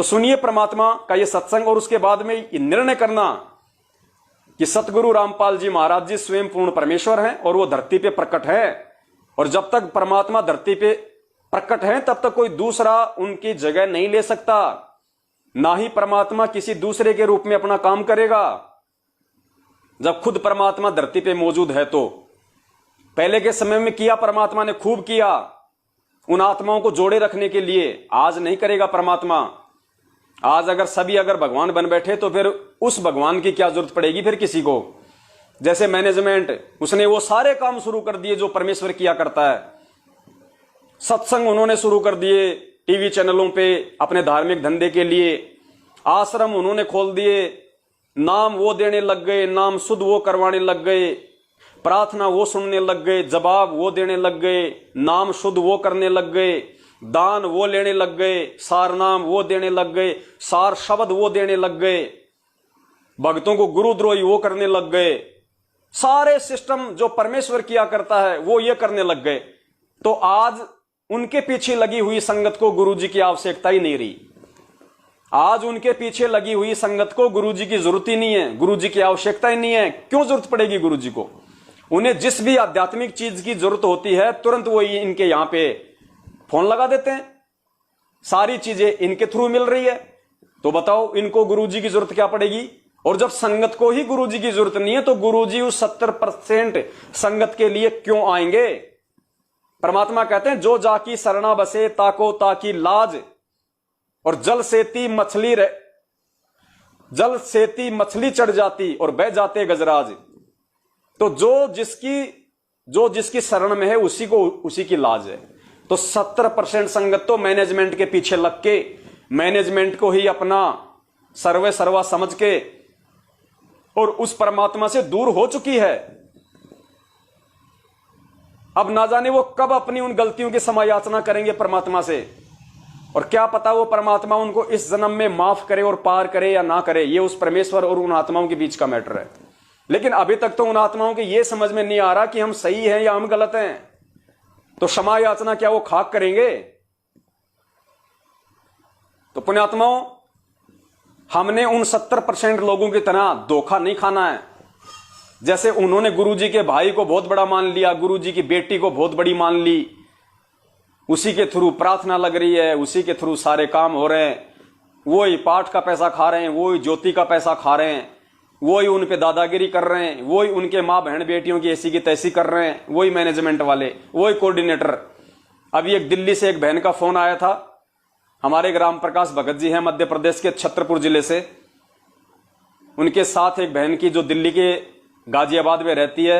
तो सुनिए परमात्मा का ये सत्संग, और उसके बाद में ये निर्णय करना कि सतगुरु रामपाल जी महाराज जी स्वयं पूर्ण परमेश्वर हैं और वो धरती पे प्रकट है। और जब तक परमात्मा धरती पे प्रकट है तब तक कोई दूसरा उनकी जगह नहीं ले सकता, ना ही परमात्मा किसी दूसरे के रूप में अपना काम करेगा। जब खुद परमात्मा धरती पे मौजूद है तो पहले के समय में किया परमात्मा ने, खूब किया उन आत्माओं को जोड़े रखने के लिए। आज नहीं करेगा परमात्मा। आज अगर भगवान बन बैठे तो फिर उस भगवान की क्या जरूरत पड़ेगी फिर किसी को। जैसे मैनेजमेंट, उसने वो सारे काम शुरू कर दिए जो परमेश्वर किया करता है। सत्संग उन्होंने शुरू कर दिए टीवी चैनलों पे अपने धार्मिक धंधे के लिए। आश्रम उन्होंने खोल दिए, नाम वो देने लग गए, नाम शुद्ध वो करवाने लग गए, प्रार्थना वो सुनने लग गए, जवाब वो देने लग गए, नाम शुद्ध वो करने लग गए, दान वो लेने लग गए, सार नाम वो देने लग गए, सार शब्द वो देने लग गए, भक्तों को गुरुद्रोही वो करने लग गए। सारे सिस्टम जो परमेश्वर किया करता है वो ये करने लग गए। तो आज उनके पीछे लगी हुई संगत को गुरुजी की आवश्यकता ही नहीं रही। आज उनके पीछे लगी हुई संगत को गुरुजी की जरूरत ही नहीं है, गुरुजी की आवश्यकता ही नहीं है। क्यों जरूरत पड़ेगी गुरुजी को? उन्हें जिस भी आध्यात्मिक चीज की जरूरत होती है तुरंत वो इनके यहां पे फोन लगा देते हैं, सारी चीजें इनके थ्रू मिल रही है। तो बताओ इनको गुरुजी की जरूरत क्या पड़ेगी? और जब संगत को ही गुरुजी की जरूरत नहीं है तो गुरुजी उस 70% संगत के लिए क्यों आएंगे? परमात्मा कहते हैं जो जाकी शरणा बसे ताको ताकी लाज, और जल सेती मछली चढ़ जाती और बह जाते गजराज। तो जो जिसकी शरण में है उसी की लाज है। तो 70% संगत तो मैनेजमेंट के पीछे लग के, मैनेजमेंट को ही अपना सर्वे सर्वा समझ के और उस परमात्मा से दूर हो चुकी है। अब ना जाने वो कब अपनी उन गलतियों की समायाचना करेंगे परमात्मा से, और क्या पता वो परमात्मा उनको इस जन्म में माफ करे और पार करे या ना करे। ये उस परमेश्वर और उन आत्माओं के बीच का मैटर है। लेकिन अभी तक तो उन आत्माओं के ये समझ में नहीं आ रहा कि हम सही हैं या हम गलत हैं। तो क्षमा याचना क्या वो खाक करेंगे? तो पुण्यात्माओं, हमने उन 70% लोगों की तरह धोखा नहीं खाना है। जैसे उन्होंने गुरुजी के भाई को बहुत बड़ा मान लिया, गुरुजी की बेटी को बहुत बड़ी मान ली, उसी के थ्रू प्रार्थना लग रही है, उसी के थ्रू सारे काम हो रहे हैं, वही पाठ का पैसा खा रहे हैं, वही ज्योति का पैसा खा रहे हैं, वही उन पे दादागिरी कर रहे हैं, वही उनके माँ बहन बेटियों की ऐसी की तैसी कर रहे हैं, वही मैनेजमेंट वाले, वही कोऑर्डिनेटर। अभी एक दिल्ली से एक बहन का फोन आया था, हमारे ग्राम प्रकाश भगत जी हैं मध्य प्रदेश के छतरपुर जिले से। उनके साथ एक बहन की जो दिल्ली के गाजियाबाद में रहती है,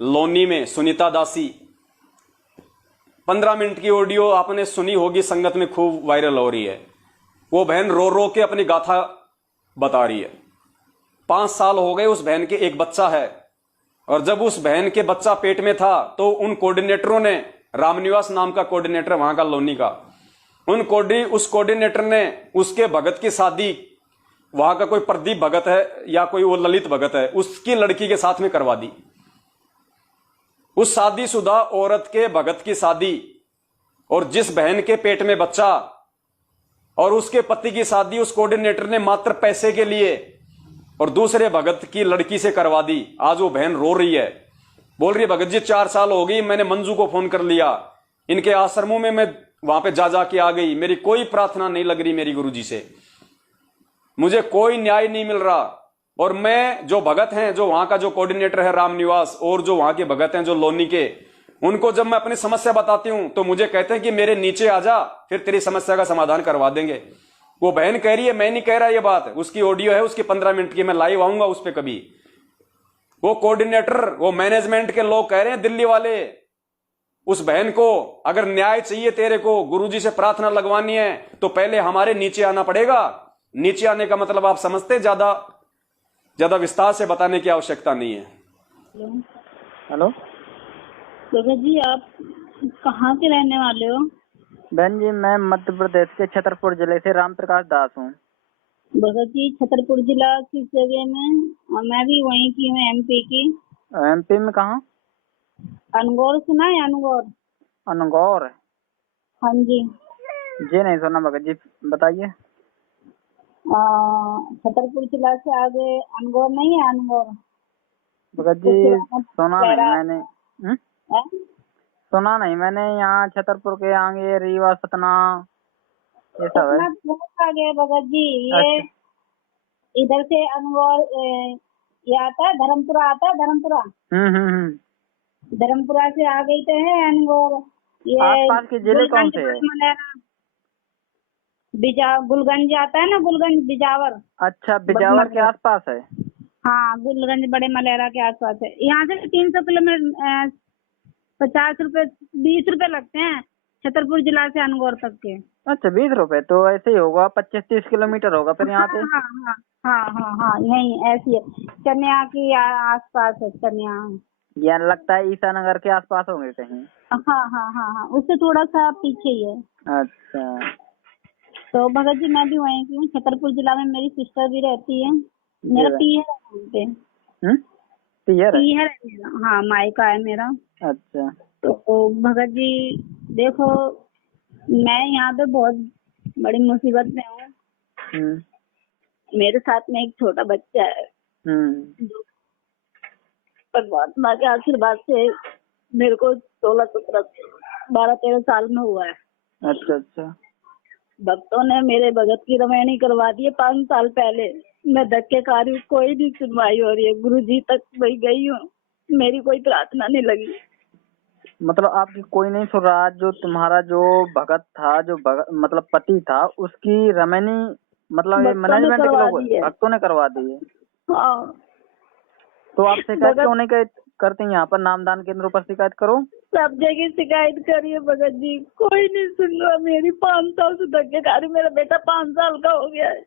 लोनी में, सुनीता दासी। 15 मिनट की ऑडियो आपने सुनी होगी, संगत में खूब वायरल हो रही है। वो बहन रो रो के अपनी गाथा बता रही है। 5 साल हो गए उस बहन के, एक बच्चा है, और जब उस बहन के बच्चा पेट में था तो उन कोऑर्डिनेटरों ने, रामनिवास नाम का कोऑर्डिनेटर वहां का लोनी का, उस कोऑर्डिनेटर ने उसके भगत की शादी, वहां का कोई प्रदीप भगत है या कोई वो ललित भगत है, उसकी लड़की के साथ में करवा दी। उस शादीशुदा औरत के भगत की शादी, और जिस बहन के पेट में बच्चा और उसके पति की शादी उस कोऑर्डिनेटर ने मात्र पैसे के लिए और दूसरे भगत की लड़की से करवा दी। आज वो बहन रो रही है, बोल रही है भगत जी 4 साल हो गई, मैंने मंजू को फोन कर लिया, इनके आश्रमों में मैं वहां पे जा के आ गई, मेरी कोई प्रार्थना नहीं लग रही मेरी गुरुजी से, मुझे कोई न्याय नहीं मिल रहा। और मैं जो भगत हैं, जो वहां का जो कोऑर्डिनेटर है रामनिवास, और जो वहां के भगत हैं जो लोनी के, उनको जब मैं अपनी समस्या बताती हूं तो मुझे कहते हैं कि मेरे नीचे आ जा, फिर तेरी समस्या का समाधान करवा देंगे। वो बहन कह रही है, मैं नहीं कह रहा ये बात, उसकी ऑडियो है, उसकी 15 मिनट की, मैं लाइव आऊंगा उस पर कभी। वो कोऑर्डिनेटर, वो मैनेजमेंट के लोग कह रहे हैं दिल्ली वाले, उस बहन को अगर न्याय चाहिए तेरे को, गुरुजी से प्रार्थना लगवानी है तो पहले हमारे नीचे आना पड़ेगा। नीचे आने का मतलब आप समझते, ज्यादा विस्तार से बताने की आवश्यकता नहीं है। हेलो भगत जी, आप कहाँ के रहने वाले हो? बहन जी, मैं मध्य प्रदेश के छतरपुर जिले से राम प्रकाश दास हूँ। भगत जी, छतरपुर जिला किस जगह में? मैं भी वहीं की हूँ, एमपी की। एमपी में कहाँ? अनगौर सुना है? अनगौर। अनगौर? हाँ जी। जी नहीं सुना भगत जी, बताइए। छतरपुर जिला से आगे अनगौर नहीं है, अनगौर भगत कुछ जी रामत सुना नहीं लहरा मैंने। है। सुना नहीं मैंने, यहाँ छतरपुर के आगे रीवा सतना ये सब है। सतना तो बहुत आगे भगत जी, ये अच्छा। इधर से अनगौर ये आता है, धर्मपुरा आता है, धर्मपुरा। हम्म। धर्मपुरा से आ गई तो है अनगौर। ये आसपास के जिले कौन गुलगंज से है? मलेरा गुलगंज आता है ना, गुलगंज बिजावर। अच्छा, बिजावर के आसपास है। हाँ, गुलगंज बड़े मलेरा के आसपास है। यहाँ से 300 किलोमीटर 50 रुपए 20 रुपए लगते हैं छतरपुर जिला से अनगौर तक के। अच्छा, 20 रुपए तो ऐसे ही होगा, 25-30 किलोमीटर होगा फिर यहाँ से। हाँ हाँ हाँ हाँ हाँ हाँ, यही ऐसी है, चनिया की आसपास है, चनिया। या लगता है ईसानगर के आसपास होंगे कहीं। हाँ हाँ हाँ हाँ, उससे थोड़ा सा पीछे ही है। अच्छा। तो भगत जी मैं भी वहीं की हूँ, छतरपुर जिला में मेरी सिस्टर भी रहती है। मेरा पीहर है वहाँ पे। पीहर है? पीहर है मेरा, हाँ, मायका है मेरा। अच्छा। तो भगत जी देखो, मैं यहाँ पे बहुत बड़ी मुसीबत में हूँ। मेरे साथ में एक छोटा बच्चा है जो परमात्मा के आशीर्वाद से मेरे को 12 13 साल में हुआ है। अच्छा अच्छा। भक्तों ने मेरे भगत की रमैनी करवा दी है 5 साल पहले। मैं धक्के खा रही हूँ, कोई नहीं सुनवाई हो रही है। गुरु जी तक वही गई हूँ, मेरी कोई प्रार्थना नहीं लगी। मतलब आपकी कोई नहीं सुन रहा? जो तुम्हारा जो भगत था, जो मतलब पति था, उसकी रमैनी मतलब ये मैनेजमेंट के लोग भक्तों ने करवा दी है। हाँ। तो आप शिकायत क्यों नहीं करते? यहाँ पर नामदान केंद्रों पर शिकायत करो। सब जगह शिकायत करिए भगत जी, कोई नहीं सुन रहा मेरी। 5 साल से धक्के खा रही। मेरा बेटा 5 साल का हो गया है।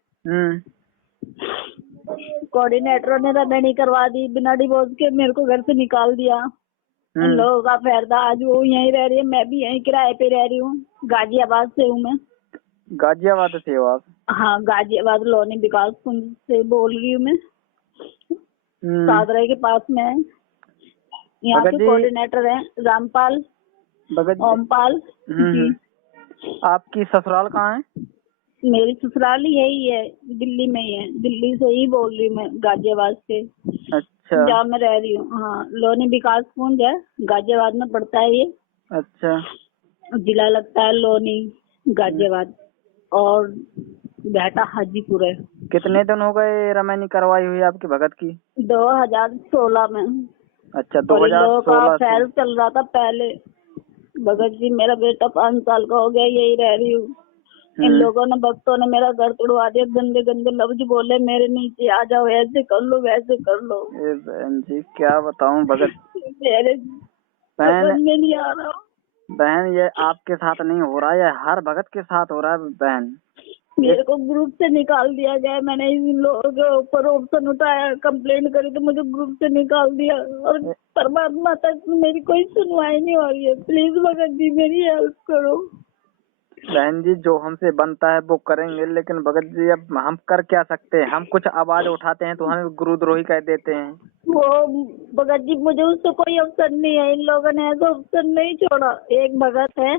कोऑर्डिनेटर ने रमैनी करवा दी, बिना डिवोर्स के मेरे को घर से निकाल दिया। इन लोगों का फायदा। आज वो यहीं रह रही है, मैं भी यहीं किराए पे रह रही हूँ। गाजियाबाद से हूँ मैं। गाजियाबाद से हो आप? हाँ, गाजियाबाद लोनी विकास कुंज से बोल रही हूँ मैं। सादरा के पास में है। यहाँ के कोऑर्डिनेटर हैं रामपाल, ओमपाल जी। आपकी ससुराल कहाँ है? मेरी ससुराल यही है, दिल्ली में ही है। दिल्ली से ही बोल रही हूँ मैं, गाजियाबाद से। अच्छा। जहाँ मैं रह रही हूँ, हाँ, लोनी विकास कुंज है, गाजियाबाद में पड़ता है ये। अच्छा। जिला लगता है लोनी, गाजियाबाद, और बेटा हाजीपुर है। कितने दिन हो गए रमैनी करवाई हुई आपके भगत की? 2016 में। अच्छा, 2016 का फैल चल रहा था पहले। भगत जी मेरा बेटा 5 साल का हो गया, यही रह रही हूँ। इन लोगों ने, भक्तों ने मेरा घर तोड़वा दिया। गंदे गंदे लफ्ज बोले मेरे नीचे, आ जाओ, ऐसे कर लो, वैसे कर लो। बहन जी क्या बताऊं भगत, मेरे समझ में नहीं आ रहा। बहन ये आपके साथ नहीं हो रहा, ये हर भगत के साथ हो रहा है बहन। मेरे को ग्रुप से निकाल दिया गया। मैंने इन लोगों के ऊपर ऑप्शन उठाया, कंप्लेंट करी तो मुझे ग्रुप से निकाल दिया। और परमात्मा तक मेरी कोई सुनवाई नहीं हो रही है। प्लीज भगत जी मेरी हेल्प करो। बहन जी जो हमसे बनता है वो करेंगे, लेकिन भगत जी अब हम कर क्या सकते हैं? हम कुछ आवाज उठाते हैं तो हमें गुरुद्रोही कह देते हैं। वो भगत जी मुझे उससे कोई अवसर नहीं है। इन लोगों ने ऐसा अवसर नहीं छोड़ा। एक भगत है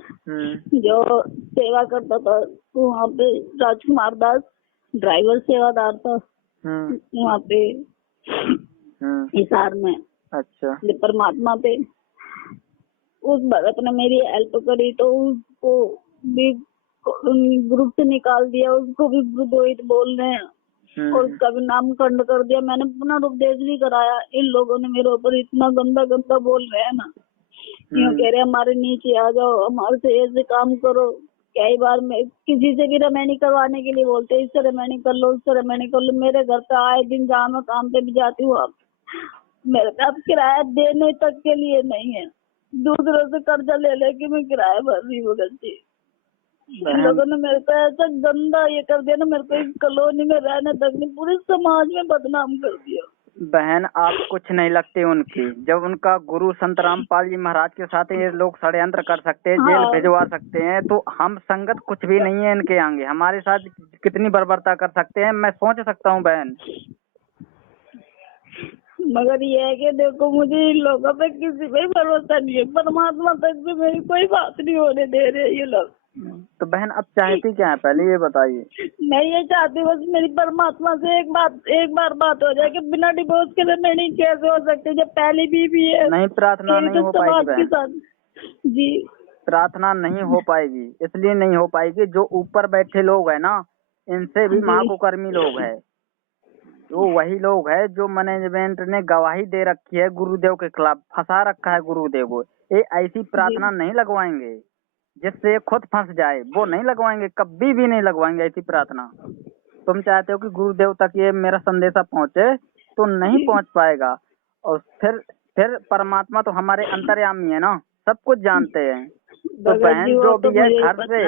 जो सेवा करता था वहाँ पे, राजकुमार दास, ड्राइवर सेवादार था वहाँ पे हिसार में। अच्छा। परमात्मा पे उस भगत ने मेरी हेल्प करी तो उसको भी ग्रुप से निकाल दिया। उसको भी विद्रोहित बोल रहे हैं और उसका भी नाम खंड कर दिया। मैंने पुनरुपदेश भी कराया। इन लोगों ने मेरे ऊपर इतना गंदा गंदा बोल रहे हैं ना, यूँ कह रहे हमारे नीचे आ जाओ, हमारे से ऐसे काम करो। कई बार मैं किसी से भी रमैनी करवाने के लिए बोलते, इससे रमैनी कर लो, उससे रमैनी कर लो। मेरे घर पे आए दिन जहाँ मैं काम पे भी जाती हूँ, आप मेरे पे अब किराया देने तक के लिए नहीं है। दूसरों से कर्जा ले लेके मैं किराया भर रही हूँ। इन लोगों ने मेरे को ऐसा गंदा ये कर दिया ना, मेरे को इस कॉलोनी में रहने तक नहीं, पूरे समाज में बदनाम कर दिया। बहन आप कुछ नहीं लगते उनकी। जब उनका गुरु संत रामपाल जी महाराज के साथ ये लोग षड्यंत्र कर सकते हैं, जेल भिजवा सकते हैं, तो हम संगत कुछ भी नहीं है इनके आगे। हमारे साथ कितनी बर्बरता कर सकते हैं मैं सोच सकता हूँ बहन। मगर ये है कि देखो, मुझे इन लोगों पे किसी पे भरोसा नहीं है। परमात्मा तक भी मेरी कोई बात नहीं होने दे रहे ये लोग। तो बहन अब चाहती क्या है, पहले ये बताइए। मैं ये चाहती हूँ बस मेरी परमात्मा से एक बार बात हो जाए कि बिना डिवोर्स के रिमेनिंग कैसे हो सकती है जब पहली बीवी है। नहीं, प्रार्थना नहीं हो पाएगी समाज के बहन, साथ जी। प्रार्थना नहीं हो पाएगी, इसलिए नहीं हो पाएगी जो ऊपर बैठे लोग हैं ना, इनसे भी जी। महाकुकर्मी लोग हैं। तो वही लोग है जो मैनेजमेंट ने गवाही दे रखी है गुरुदेव के खिलाफ, फंसा रखा है गुरुदेव को। ये ऐसी प्रार्थना नहीं लगवाएंगे जिससे खुद फंस जाए, वो नहीं लगवाएंगे, कभी भी नहीं लगवाएंगे ऐसी प्रार्थना। तुम चाहते हो कि गुरुदेव तक ये मेरा संदेशा पहुंचे, तो नहीं पहुंच पाएगा। और फिर परमात्मा तो हमारे अंतर्यामी है ना, सब कुछ जानते हैं। तो भगत बहन जी वो जो तो भी है मुझे घर पता से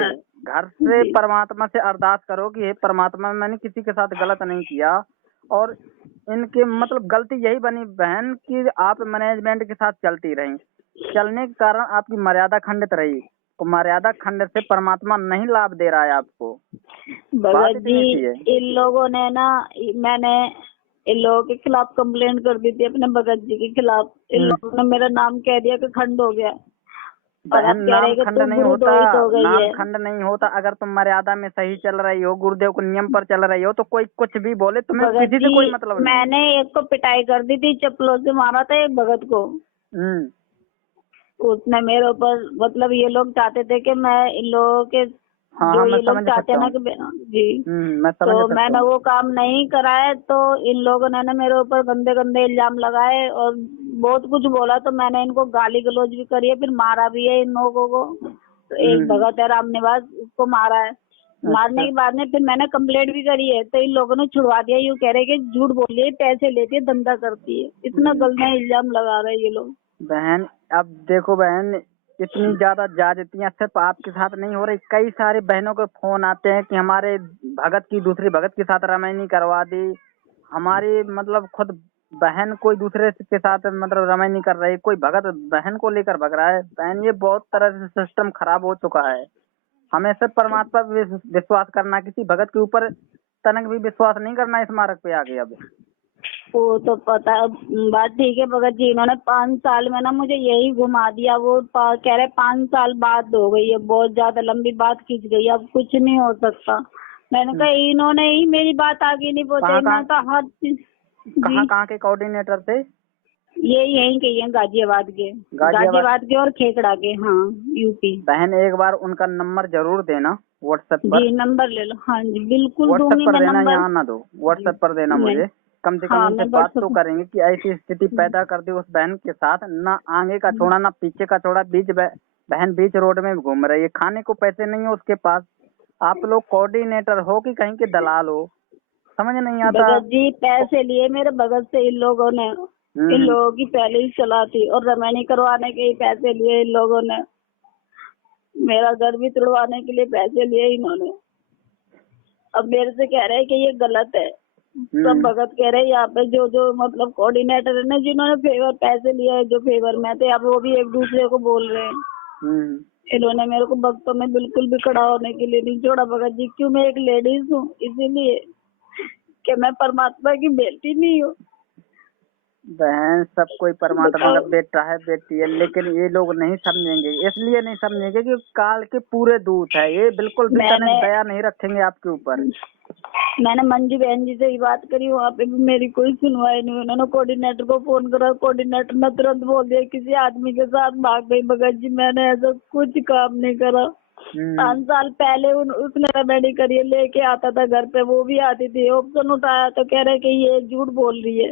है। परमात्मा से अरदास करो कि हे परमात्मा, मैंने किसी के साथ गलत नहीं किया, और इनके मतलब गलती यही बनी बहन कि आप मैनेजमेंट के साथ चलती रही, चलने के कारण आपकी मर्यादा खंडित रही, तो मर्यादा खंडित से परमात्मा नहीं लाभ दे रहा है आपको। बात भगत इतनी जी सी है। इन लोगों ने ना, मैंने इन लोगों के खिलाफ कंप्लेंट कर दी थी अपने भगत जी के खिलाफ। इन लोगों ने मेरा नाम कह दिया कि खंड हो गया, और बहन अब कह रहे नाम हैं कि खंड तू नहीं होता, गुरुद्रोहित हो गई नाम है। खंड नहीं होता। अगर तुम मर्यादा में सही चल रही हो, गुरुदेव के नियम पर चल रही हो, तो कोई कुछ भी बोले, तुम्हें भगत किसी से कोई जी मतलब नहीं। मैंने एक को पिटाई कर दी थी, चप्पलों से मारा था एक भगत को। उसने मेरे ऊपर मतलब ये लोग चाहते थे कि मैं इन लोगों के हाँ जो हाँ, मैं ये लोग समझ चाहते हैं सकता ना हूँ। कि जी, मैं समझ तो सकता मैंने हूँ। वो काम नहीं कराया, तो इन लोगों ने ना मेरे ऊपर गंदे गंदे इल्जाम लगाए और बहुत कुछ बोला। तो मैंने इनको गाली गलौज भी करी है, फिर मारा भी है इन लोगों को। तो एक भगत है राम निवास, उसको मारा है। मारने के बाद में फिर मैंने कंप्लेंट भी करी है, तो इन लोगों ने छुड़वा दिया। यूँ कह रहे कि झूठ बोल रही है, पैसे लेती है, धंधा करती है। इतना गंदा इल्जाम लगा रहे हैं ये लोग। बहन अब देखो बहन, इतनी ज्यादा ज्यादतियां सिर्फ आपके साथ नहीं हो रही, कई सारे बहनों के फोन आते हैं कि हमारे भगत की दूसरी भगत के साथ रमैनी करवा दी, हमारी मतलब खुद बहन कोई दूसरे के साथ मतलब रमैनी कर रही, कोई भगत बहन को लेकर भग रहा है। बहन ये बहुत तरह से सिस्टम खराब हो चुका है। हमें सिर्फ परमात्मा पे विश्वास करना, किसी भगत के ऊपर तनक भी विश्वास नहीं करना इस मार्ग पे आगे। अब वो तो पता है, बात ठीक है भगत जी। इन्होंने 5 साल में ना मुझे यही घुमा दिया। वो कह रहे 5 साल बात हो गई है, बहुत ज्यादा लंबी बात खींच गई, अब कुछ नहीं हो सकता। मैंने कहा इन्होंने ही मेरी बात आगे नहीं पहुंचाई। मैं तो हर चीज कहाँ के कोऑर्डिनेटर थे? ये यहीं के हैं, गाजियाबाद के और खेकड़ा के। हाँ, यूपी। बहन एक बार उनका नंबर जरूर देना व्हाट्सएप पर। जी नंबर ले लो। हाँ जी बिल्कुल व्हाट्सएप दूंगी पर मैं देना, नंबर। यहाँ ना दो, व्हाट्सएप पर देना मुझे। कम से कम हाँ, उनसे मैं बात तो व्हाट्सएप। करेंगे कि ऐसी स्थिति पैदा कर दी उस बहन के साथ, ना आगे का छोड़ा ना पीछे का छोड़ा, बहन बीच रोड में घूम रही है, खाने को पैसे नहीं है उसके पास। आप लोग कोऑर्डिनेटर हो कि कहीं के दलाल हो, समझ नहीं आता। भगत जी पैसे लिए मेरे भगत से इन लोगों ने। इन लोगों की पहले ही सलाह थी, और रमैनी करवाने के ही पैसे लिए इन लोगों ने। मेरा घर भी तुड़वाने के लिए पैसे लिए इन्होंने। अब मेरे से कह रहे हैं कि ये गलत है। सब भगत कह रहे हैं यहाँ पे जो मतलब कोऑर्डिनेटर है ना, जिन्होंने फेवर पैसे लिए है, जो फेवर में थे, अब वो भी एक दूसरे को बोल रहे हैं। इन्होंने मेरे को भक्तों में बिल्कुल भी खड़ा होने के लिए नहीं छोड़ा भगत जी। क्यों? मैं एक लेडीज हूँ, इसीलिए कि मैं परमात्मा की बेटी नहीं हूँ। बहन सब कोई परमात्मा का बेटा है, बेटी है, लेकिन ये लोग नहीं समझेंगे। इसलिए नहीं समझेंगे कि काल के पूरे दूत है ये, बिल्कुल भी तनिक दया नहीं रखेंगे आपके ऊपर। मैंने मंजू बहन जी से ही बात करी, वहाँ पे भी मेरी कोई सुनवाई नहीं। उन्होंने कोऑर्डिनेटर को फोन करा, कोऑर्डिनेटर ने तुरंत बोल दिया किसी आदमी के साथ भाग गई। भगत जी मैंने ऐसा कुछ काम नहीं करा। 5 साल पहले उसने रेमेडी करी, लेके आता था घर पे, वो भी आती थी। ऑप्शन उठाया तो कह रहे कि ये झूठ बोल रही है।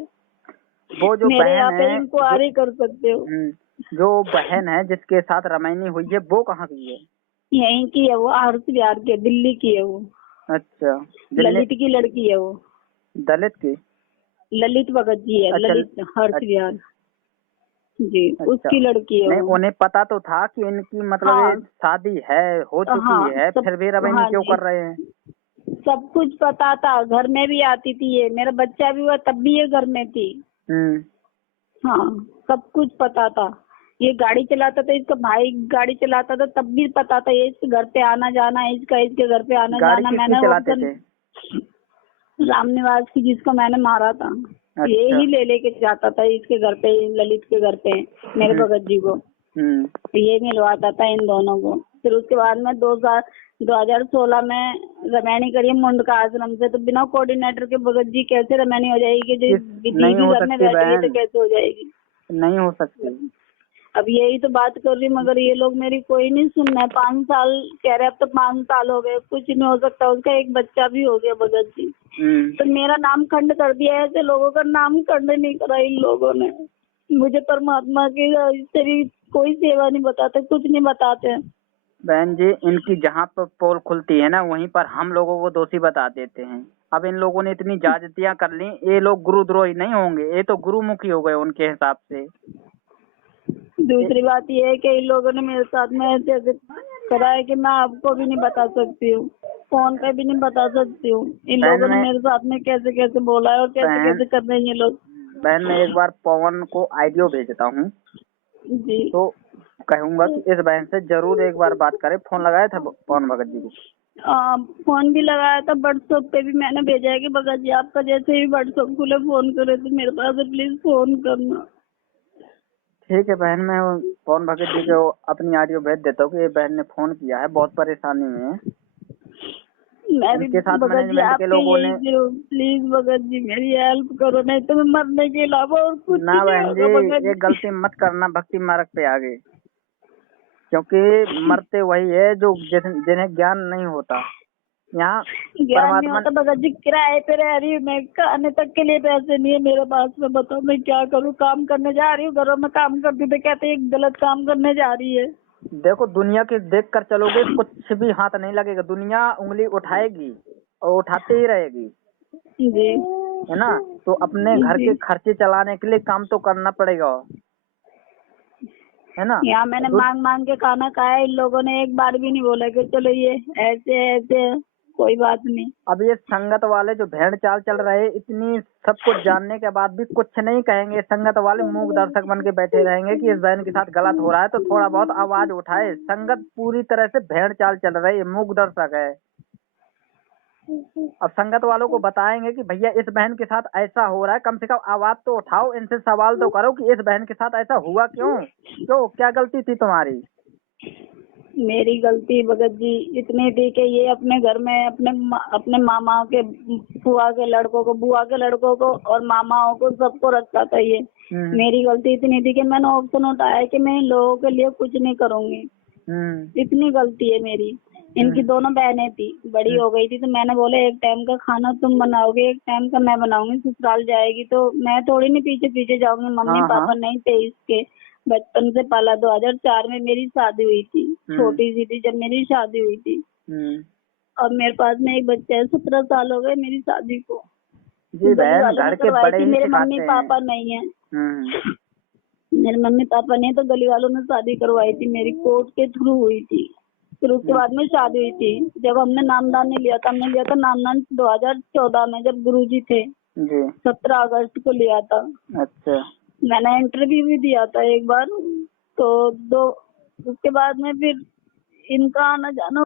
वो जो मेरे यहाँ बहन पे है, इंक्वायरी कर सकते हो। जो बहन है जिसके साथ रमैनी हुई है, वो कहाँ की है? यहीं की है वो, आरस बिहार के, दिल्ली की है वो। अच्छा, ललित की लड़की है वो। दलित की? ललित भगत जी है। अच्छा, ललित हर्ष बिहार जी। अच्छा, उसकी लड़की है नहीं, वो। उन्हें पता तो था कि इनकी मतलब शादी है, हो चुकी है, फिर भी रमैनी क्यों कर रहे हैं? सब कुछ पता था, घर में भी आती थी ये। मेरा बच्चा भी हुआ तब भी ये घर में थी। हाँ, सब कुछ पता था। ये गाड़ी चलाता था, इसका भाई गाड़ी चलाता था, तब भी पता था ये इसके घर पे आना जाना, इसके घर पे आना जाना। मैंने चलाते थे? राम निवास की, जिसको मैंने मारा था। अच्छा। ये ही ले लेके जाता था इसके घर पे, ललित के घर पे, मेरे भगत जी को। ये मिलवाता था इन दोनों को। फिर उसके बाद में 2016 में रमैनी करी मुंड का आश्रम से, तो बिना कोऑर्डिनेटर के भगत जी कैसे रमैनी हो जाएगी? जो नहीं हो घर में सकती बैठी है तो बहन, कैसे हो जाएगी? नहीं हो सकती। अब यही तो बात कर रही, मगर ये लोग मेरी कोई नहीं सुन रहा है। 5 साल कह रहे, अब तो 5 साल हो गए, कुछ नहीं हो सकता। उसका एक बच्चा भी हो गया भगत जी, तो मेरा नाम खंड कर दिया। ऐसे लोगों का नाम खंड नहीं करा इन लोगों ने। मुझे परमात्मा की तेरी कोई सेवा नहीं बताते, कुछ नहीं बताते। बहन जी, इनकी जहाँ पर पोल खुलती है ना, वहीं पर हम लोगों को दोषी बता देते हैं। अब इन लोगों ने इतनी ज्यादतियां कर ली, ये लोग गुरुद्रोही नहीं होंगे, ये तो गुरुमुखी हो गए उनके हिसाब से। दूसरी बात ये है कि इन लोगों ने मेरे साथ में ऐसे ऐसे करा है कि मैं आपको भी नहीं बता सकती हूँ, फोन पे भी नहीं बता सकती हूँ। इन लोगों ने मेरे साथ में कैसे कैसे बोला है और कैसे कैसे कर रहे हैं ये लोग। बहन, मैं एक बार पवन को ऑडियो भेजता हूँ जी, तो कहूंगा कि इस बहन से जरूर एक बार बात करें। फोन लगाया था पवन भगत जी को? फोन भी लगाया था, व्हाट्सएप पे भी मैंने भेजा है कि भगत जी आपका जैसे ही व्हाट्सएप खुले फोन करे तो मेरे पास प्लीज फोन करना। ठीक है बहन, मैं पवन भगत जी को अपनी ऑडियो भेज देता हूँ कि ये बहन ने फोन किया है, बहुत परेशानी में है। मैं भी इनके साथ भगत जी मैनेजमेंट के आपके लोगों ने, प्लीज भगत जी मेरी हेल्प करो, नहीं तो मैं मरने के अलावा और कुछ ना नहीं बहन होगा भगत जी, ये जी। गलती मत करना भक्ति मार्ग पे आगे, क्योंकि मरते वही है जो जिन्हें ज्ञान नहीं होता। यहाँ ज्ञान नहीं परमात्मा, होता भगत जी, किराए पे रह रही हूँ मैं, खाने तक के लिए पैसे नहीं है मेरे पास में। बताओ मैं क्या करूँ? काम करने जा रही हूँ, घरों में काम करती हूँ तो कहते हैं गलत काम करने जा रही है। देखो दुनिया के देख कर चलोगे कुछ भी हाथ नहीं लगेगा, दुनिया उंगली उठाएगी और उठाते ही रहेगी, जी है ना। तो अपने घर जी। के खर्चे चलाने के लिए काम तो करना पड़ेगा, है ना। यहाँ मैंने मांग मांग के खाना खाया, इन लोगों ने एक बार भी नहीं बोला कि चलो ये ऐसे ऐसे है, कोई बात नहीं। अब ये संगत वाले जो भेड़ चाल चल रहे, इतनी सब कुछ जानने के बाद भी कुछ नहीं कहेंगे। संगत वाले मूक दर्शक बन के बैठे रहेंगे कि इस बहन के साथ गलत हो रहा है तो थोड़ा बहुत आवाज उठाए। संगत पूरी तरह से भेड़ चाल चल रही है, मूक दर्शक है। अब संगत वालों को बताएंगे कि भैया इस बहन के साथ ऐसा हो रहा है, कम से कम आवाज तो उठाओ, इनसे सवाल तो करो कि इस बहन के साथ ऐसा हुआ क्यों, क्या गलती थी तुम्हारी? मेरी गलती भगत जी इतनी थी कि ये अपने घर में अपने मामा के, फुआ के लड़कों को, बुआ के लड़कों को और मामाओं को सबको रखता था ये। मेरी गलती इतनी थी कि मैंने ऑप्शन उठाया कि मैं इन लोगों के लिए कुछ नहीं करूंगी। इतनी गलती है मेरी। इनकी दोनों बहनें थी, बड़ी हो गई थी, तो मैंने बोले एक टाइम का खाना तुम बनाओगे, एक टाइम का मैं बनाऊंगी। ससुराल जाएगी तो मैं थोड़ी नहीं पीछे पीछे जाऊंगी। मम्मी पापा नहीं थे इसके, बचपन से पाला। 2004 में मेरी शादी हुई थी, छोटी सी थी जब मेरी शादी हुई थी। अब मेरे पास में एक बच्चा है, 17 साल हो गए मेरी शादी को। जी बहन, घर के बड़े ही मेरे सिखाते मम्मी हैं। पापा नहीं है, मेरे मम्मी पापा नहीं, तो गली वालों ने शादी करवाई थी मेरी, कोर्ट के थ्रू हुई थी। फिर उसके बाद में शादी हुई थी। जब हमने नामदान नहीं लिया था, हमने लिया था नामदान 2014 में, जब गुरुजी थे। 17 अगस्त को लिया था। अच्छा। मैंने इंटरव्यू भी दिया था एक बार, तो उसके बाद में फिर इनका आना जाना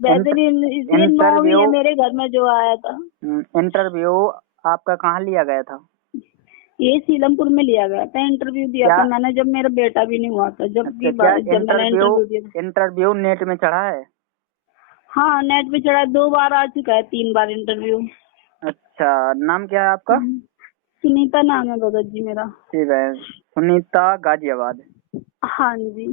वैसे भी इंटरव्यू है मेरे घर में जो आया था। इंटरव्यू आपका कहाँ लिया गया था? ये सीलमपुर में लिया गया था। इंटरव्यू दिया था मैंने जब मेरा बेटा भी नहीं हुआ था, जब मैंने इंटरव्यू दिया। इंटरव्यू नेट में चढ़ा है? हाँ नेट पे चढ़ा, 2 बार आ चुका है, 3 बार इंटरव्यू। अच्छा, नाम क्या है आपका? सुनीता नाम है भगत जी मेरा। ठीक है, सुनीता, गाजियाबाद। हाँ जी।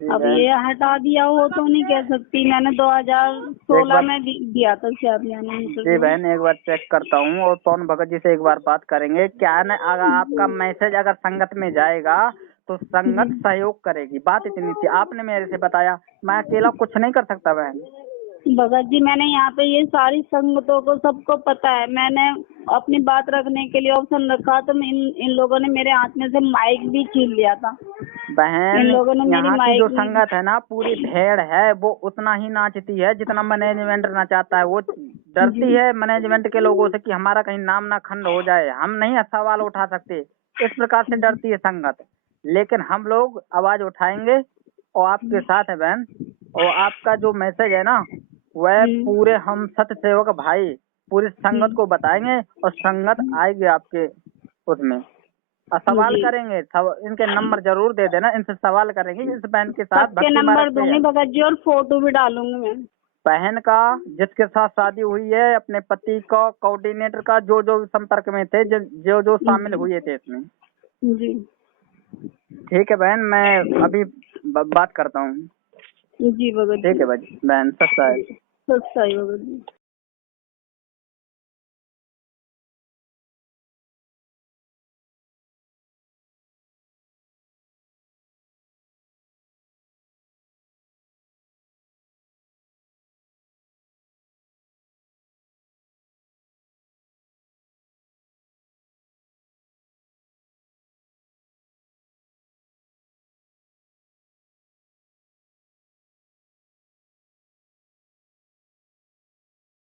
अब ये हटा दिया हो तो नहीं कह सकती, मैंने 2016 में दिया था शायद मैंने इंटरव्यू। जी बहन, एक बार चेक करता हूँ और पवन भगत जी से एक बार बात करेंगे। क्या है ना, अगर आपका मैसेज अगर संगत में जाएगा तो संगत सहयोग करेगी, बात इतनी थी। आपने मेरे से बताया, मैं अकेला कुछ नहीं कर सकता बहन। भगत जी मैंने यहाँ पे ये सारी संगतों को सबको पता है, मैंने अपनी बात रखने के लिए ऑप्शन रखा, तो इन लोगों ने मेरे हाथ में से माइक भी छीन लिया था बहन। इन लोगों ने मेरी यहाँ की जो संगत है ना, पूरी भेड़ है, वो उतना ही नाचती है जितना मैनेजमेंट नाचाता है। वो डरती है मैनेजमेंट के लोगों से कि हमारा कहीं नाम ना खंड हो जाए, हम नहीं सवाल उठा सकते, इस प्रकार से डरती है संगत। लेकिन हम लोग आवाज उठाएंगे और आपके साथ है बहन। और आपका जो मैसेज है ना, वह पूरे हम सत्य सेवक भाई पूरी संगत को बताएंगे और संगत आएगी आपके उसमें। सवाल जी। करेंगे, इनके नंबर जरूर दे देना, इनसे सवाल करेंगे इस बहन के साथ सबके भक्ति नंबर मार्ग पे दूंगी है। भगत जी, और फोटो भी डालूंगी मैं। बहन का जिसके साथ शादी हुई है, अपने पति का, कोऑर्डिनेटर का, जो जो संपर्क में थे, जो जो शामिल हुए थे इसमें। जी ठीक है बहन, मैं अभी बात करता हूँ। जी भगत ठीक है बहन, सच्चा है। सच्चाई भगत जी।